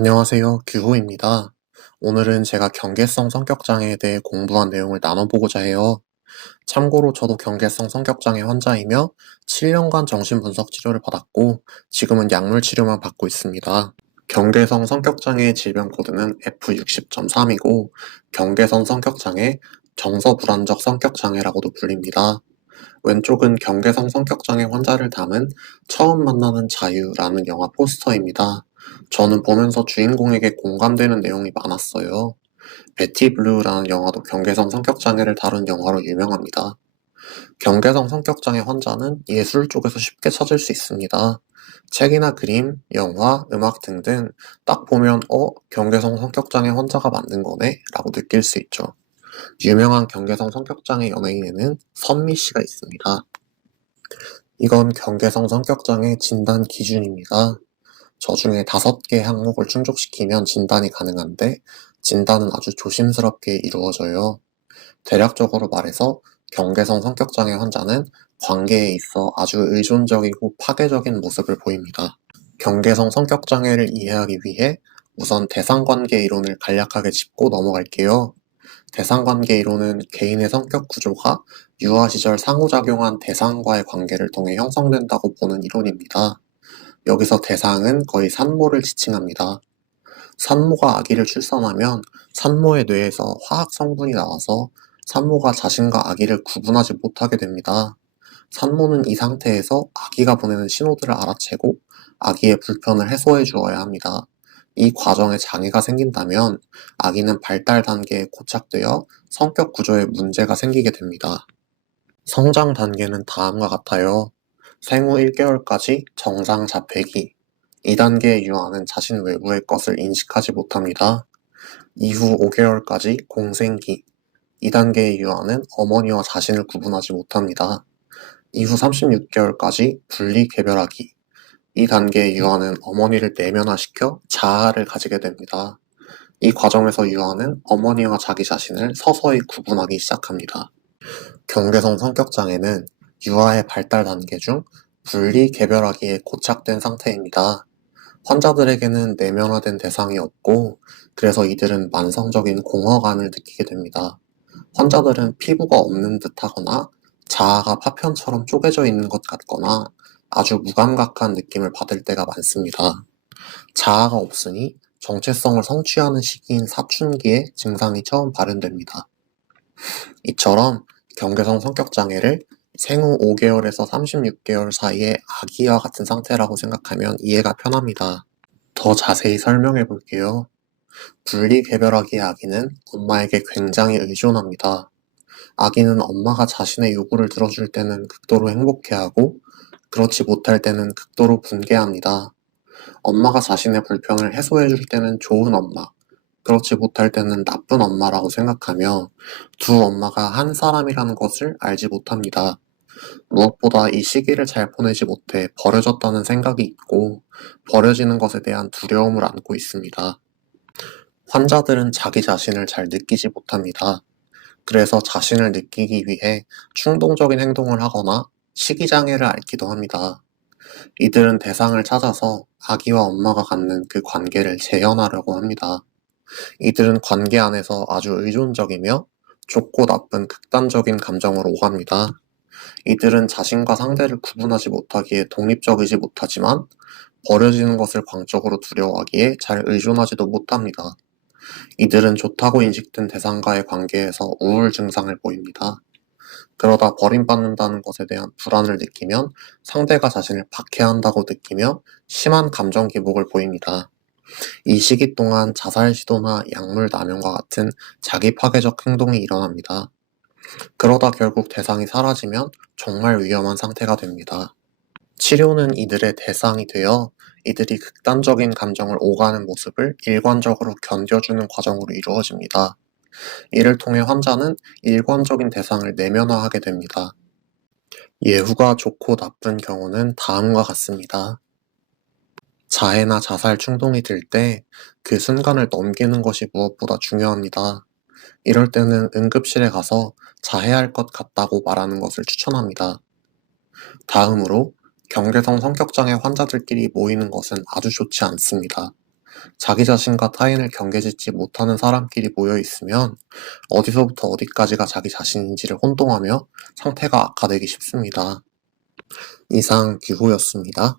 안녕하세요. 규호입니다. 오늘은 제가 경계성 성격장애에 대해 공부한 내용을 나눠보고자 해요. 참고로 저도 경계성 성격장애 환자이며 7년간 정신분석 치료를 받았고 지금은 약물 치료만 받고 있습니다. 경계성 성격장애 질병 코드는 F60.3이고 경계성 성격장애, 정서불안적 성격장애라고도 불립니다. 왼쪽은 경계성 성격장애 환자를 담은 처음 만나는 자유라는 영화 포스터입니다. 저는 보면서 주인공에게 공감되는 내용이 많았어요. 베티 블루라는 영화도 경계성 성격장애를 다룬 영화로 유명합니다. 경계성 성격장애 환자는 예술 쪽에서 쉽게 찾을 수 있습니다. 책이나 그림, 영화, 음악 등등 딱 보면 경계성 성격장애 환자가 만든 거네 라고 느낄 수 있죠. 유명한 경계성 성격장애 연예인에는 선미 씨가 있습니다. 이건 경계성 성격장애 진단 기준입니다. 저 중에 5개 항목을 충족시키면 진단이 가능한데 진단은 아주 조심스럽게 이루어져요. 대략적으로 말해서 경계성 성격장애 환자는 관계에 있어 아주 의존적이고 파괴적인 모습을 보입니다. 경계성 성격장애를 이해하기 위해 우선 대상관계 이론을 간략하게 짚고 넘어갈게요. 대상관계 이론은 개인의 성격 구조가 유아 시절 상호작용한 대상과의 관계를 통해 형성된다고 보는 이론입니다. 여기서 대상은 거의 산모를 지칭합니다. 산모가 아기를 출산하면 산모의 뇌에서 화학 성분이 나와서 산모가 자신과 아기를 구분하지 못하게 됩니다. 산모는 이 상태에서 아기가 보내는 신호들을 알아채고 아기의 불편을 해소해 주어야 합니다. 이 과정에 장애가 생긴다면 아기는 발달 단계에 고착되어 성격 구조에 문제가 생기게 됩니다. 성장 단계는 다음과 같아요. 생후 1개월까지 정상 자폐기. 2단계의 유아는 자신 외부의 것을 인식하지 못합니다. 이후 5개월까지 공생기. 2단계의 유아는 어머니와 자신을 구분하지 못합니다. 이후 36개월까지 분리개별하기. 이 단계의 유아는 어머니를 내면화시켜 자아를 가지게 됩니다. 이 과정에서 유아는 어머니와 자기 자신을 서서히 구분하기 시작합니다. 경계성 성격장애는 유아의 발달 단계 중 분리개별하기에 고착된 상태입니다. 환자들에게는 내면화된 대상이 없고 그래서 이들은 만성적인 공허감을 느끼게 됩니다. 환자들은 피부가 없는 듯하거나 자아가 파편처럼 쪼개져 있는 것 같거나 아주 무감각한 느낌을 받을 때가 많습니다. 자아가 없으니 정체성을 성취하는 시기인 사춘기에 증상이 처음 발현됩니다. 이처럼 경계성 성격장애를 생후 5개월에서 36개월 사이의 아기와 같은 상태라고 생각하면 이해가 편합니다. 더 자세히 설명해 볼게요. 분리개별아기의 아기는 엄마에게 굉장히 의존합니다. 아기는 엄마가 자신의 요구를 들어줄 때는 극도로 행복해하고 그렇지 못할 때는 극도로 분개합니다. 엄마가 자신의 불편을 해소해줄 때는 좋은 엄마, 그렇지 못할 때는 나쁜 엄마라고 생각하며 두 엄마가 한 사람이라는 것을 알지 못합니다. 무엇보다 이 시기를 잘 보내지 못해 버려졌다는 생각이 있고 버려지는 것에 대한 두려움을 안고 있습니다. 환자들은 자기 자신을 잘 느끼지 못합니다. 그래서 자신을 느끼기 위해 충동적인 행동을 하거나 시기장애를 앓기도 합니다. 이들은 대상을 찾아서 아기와 엄마가 갖는 그 관계를 재현하려고 합니다. 이들은 관계 안에서 아주 의존적이며 좋고 나쁜 극단적인 감정으로 오갑니다. 이들은 자신과 상대를 구분하지 못하기에 독립적이지 못하지만 버려지는 것을 광적으로 두려워하기에 잘 의존하지도 못합니다. 이들은 좋다고 인식된 대상과의 관계에서 우울 증상을 보입니다. 그러다 버림받는다는 것에 대한 불안을 느끼면 상대가 자신을 박해한다고 느끼며 심한 감정 기복을 보입니다. 이 시기 동안 자살 시도나 약물 남용과 같은 자기 파괴적 행동이 일어납니다. 그러다 결국 대상이 사라지면 정말 위험한 상태가 됩니다. 치료는 이들의 대상이 되어 이들이 극단적인 감정을 오가는 모습을 일관적으로 견뎌주는 과정으로 이루어집니다. 이를 통해 환자는 일관적인 대상을 내면화하게 됩니다. 예후가 좋고 나쁜 경우는 다음과 같습니다. 자해나 자살 충동이 들 때 그 순간을 넘기는 것이 무엇보다 중요합니다. 이럴 때는 응급실에 가서 자해할 것 같다고 말하는 것을 추천합니다. 다음으로 경계성 성격장애 환자들끼리 모이는 것은 아주 좋지 않습니다. 자기 자신과 타인을 경계짓지 못하는 사람끼리 모여 있으면 어디서부터 어디까지가 자기 자신인지를 혼동하며 상태가 악화되기 쉽습니다. 이상 규호였습니다.